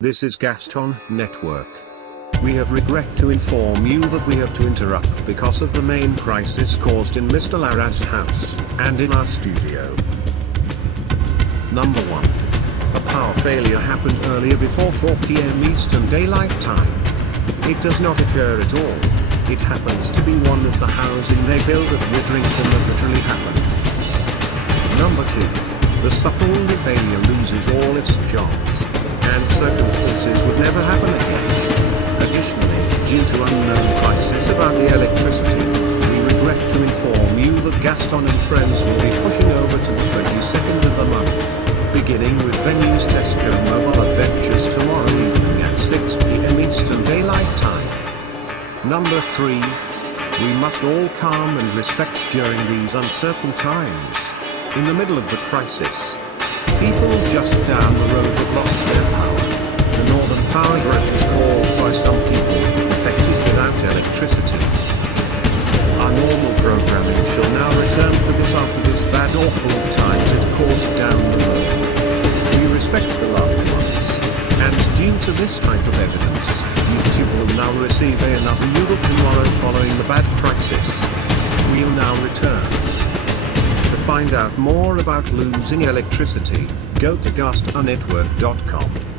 This is Gaston Network. We have regret to inform you that we have to interrupt because of the main crisis caused in Mr. Larad's house, and in our studio. Number 1. A power failure happened earlier before 4 p.m. Eastern Daylight Time. It does not occur at all. It happens to be one of the housing they built at Witherington that literally happened. Number 2. The suppliy failure loses all its jobs, and circumstances would never happen again. Additionally, due to unknown crisis about the electricity, we regret to inform you that Gaston and friends will be pushing over to the 22nd of the month, beginning with venues Tesco Mobile Adventures tomorrow evening at 6 p.m. Eastern Daylight Time. Number 3. We must all calm and respect during these uncertain times. In the middle of the crisis, people just down the road have lost their power. The northern power grid is caused by some people affected without electricity. Our normal programming shall now return for this after this bad awful times it caused down the road. We respect the loved ones, and due to this type of evidence, YouTube will now receive another noodle tomorrow following the bad crisis. We'll now return. To find out more about losing electricity, go to GastonNetwork.com.